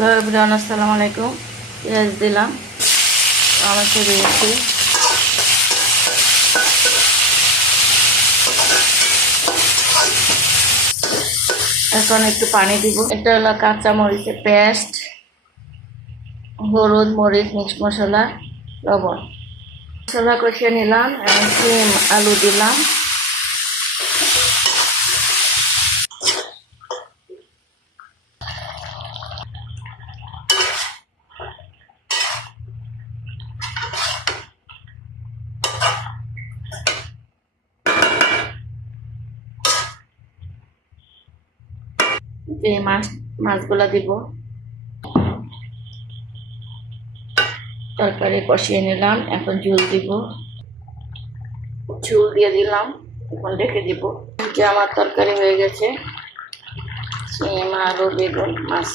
Hello everyone, আসসালামু আলাইকুম। পেঁয়াজ দিলাম, টমেটো দিয়েছি, এখন একটু পানি দিব। এটা হলো কাঁচা মরিচের পেস্ট, হলুদ, মরিচ, মিক্স মশলা, লবণ। মশলা কষিয়ে নিলাম, সিম আলু দিলাম, দিয়ে মাছগুলা দিব। তরকারি কষিয়ে নিলাম, এখন ঝোল দিব। ঝোল দিয়ে দিলাম, এখন রেখে দিব। যে আমার তরকারি হয়ে গেছে, সিম আলু বেগুন মাছ।